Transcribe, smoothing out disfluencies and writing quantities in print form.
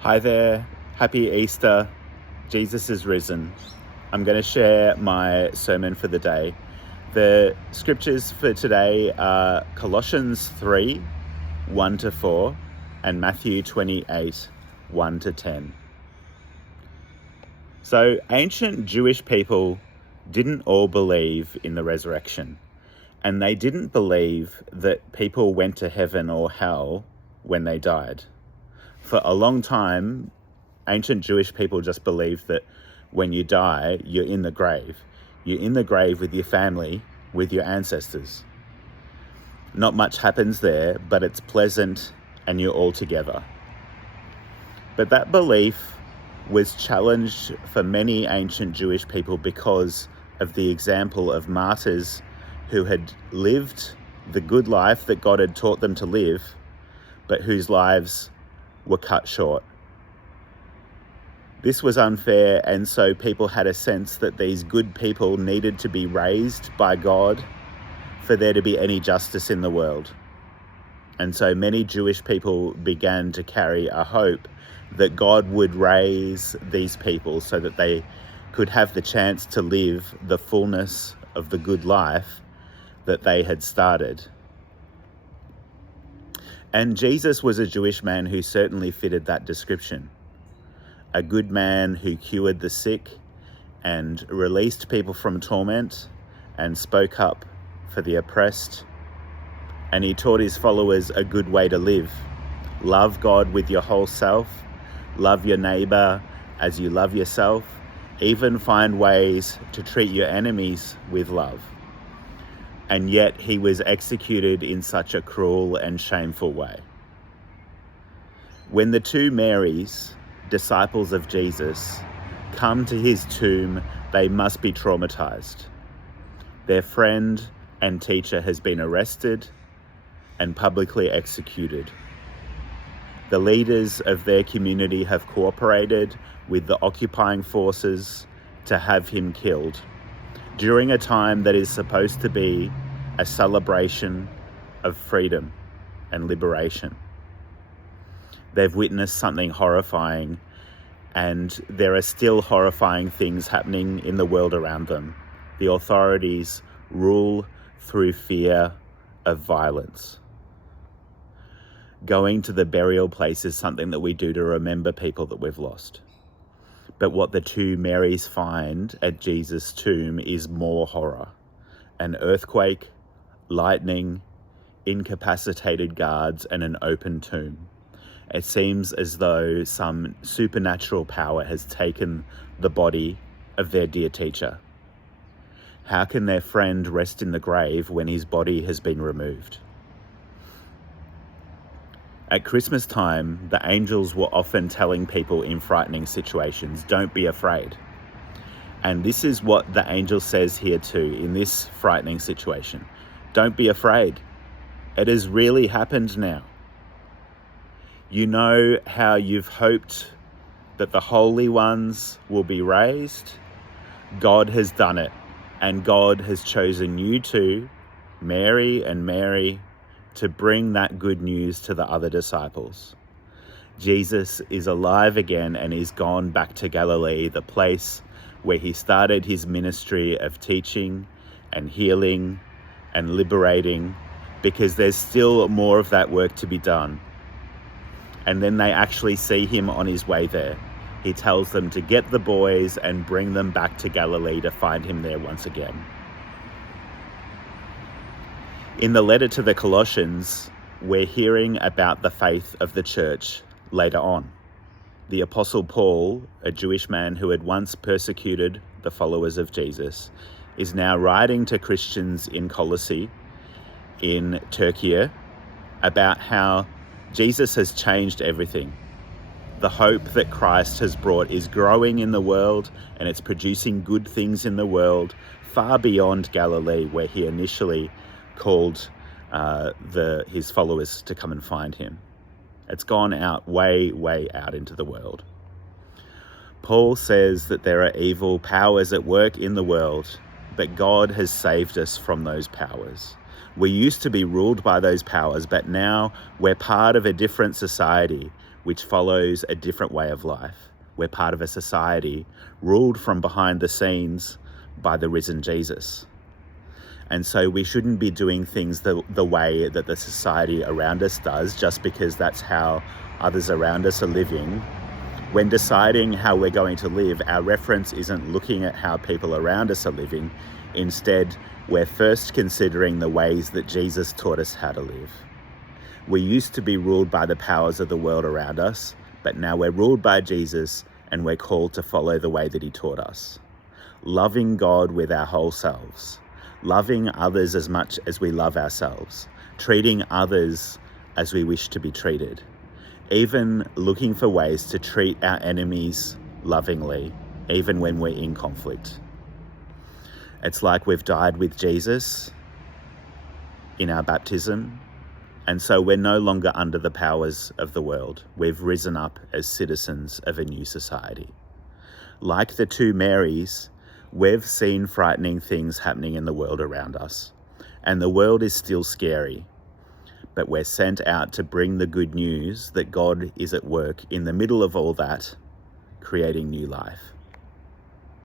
Hi there, happy Easter, Jesus is risen. I'm going to share my sermon for the day. The scriptures for today are Colossians 3, 1-4, and Matthew 28, 1-10. So ancient Jewish people didn't all believe in the resurrection, and they didn't believe that people went to heaven or hell when they died. For a long time, ancient Jewish people just believed that when you die, you're in the grave. You're in the grave with your family, with your ancestors. Not much happens there, but it's pleasant and you're all together. But that belief was challenged for many ancient Jewish people because of the example of martyrs who had lived the good life that God had taught them to live, but whose lives were cut short. This was unfair, and so people had a sense that these good people needed to be raised by God for there to be any justice in the world. And so many Jewish people began to carry a hope that God would raise these people so that they could have the chance to live the fullness of the good life that they had started. And Jesus was a Jewish man who certainly fitted that description. A good man who cured the sick and released people from torment and spoke up for the oppressed. And he taught his followers a good way to live. Love God with your whole self. Love your neighbor as you love yourself. Even find ways to treat your enemies with love. And yet he was executed in such a cruel and shameful way. When the two Marys, disciples of Jesus, come to his tomb, they must be traumatized. Their friend and teacher has been arrested and publicly executed. The leaders of their community have cooperated with the occupying forces to have him killed during a time that is supposed to be a celebration of freedom and liberation. They've witnessed something horrifying, and there are still horrifying things happening in the world around them. The authorities rule through fear of violence. Going to the burial place is something that we do to remember people that we've lost. But what the two Marys find at Jesus' tomb is more horror. An earthquake, lightning, incapacitated guards, and an open tomb. It seems as though some supernatural power has taken the body of their dear teacher. How can their friend rest in the grave when his body has been removed? At Christmas time, the angels were often telling people in frightening situations, don't be afraid. And this is what the angel says here too, in this frightening situation. Don't be afraid. It has really happened now. You know how you've hoped that the holy ones will be raised? God has done it, and God has chosen you two, Mary and Mary, to bring that good news to the other disciples. Jesus is alive again and is gone back to Galilee, the place where he started his ministry of teaching and healing and liberating, because there's still more of that work to be done. And then they actually see him on his way there. He tells them to get the boys and bring them back to Galilee to find him there once again. In the letter to the Colossians, we're hearing about the faith of the church later on. The Apostle Paul, a Jewish man who had once persecuted the followers of Jesus, is now writing to Christians in Colossae, in Turkey, about how Jesus has changed everything. The hope that Christ has brought is growing in the world, and it's producing good things in the world far beyond Galilee, where he initially called his followers to come and find him. It's gone out, way, way out into the world. Paul says that there are evil powers at work in the world, but God has saved us from those powers. We used to be ruled by those powers, but now we're part of a different society which follows a different way of life. We're part of a society ruled from behind the scenes by the risen Jesus. And so we shouldn't be doing things the way that the society around us does just because that's how others around us are living. When deciding how we're going to live, our reference isn't looking at how people around us are living. Instead, we're first considering the ways that Jesus taught us how to live. We used to be ruled by the powers of the world around us, but now we're ruled by Jesus and we're called to follow the way that he taught us. Loving God with our whole selves. Loving others as much as we love ourselves, treating others as we wish to be treated, even looking for ways to treat our enemies lovingly, even when we're in conflict. It's like we've died with Jesus in our baptism, and so we're no longer under the powers of the world. We've risen up as citizens of a new society. Like the two Marys, we've seen frightening things happening in the world around us, and the world is still scary, but we're sent out to bring the good news that God is at work in the middle of all that, creating new life.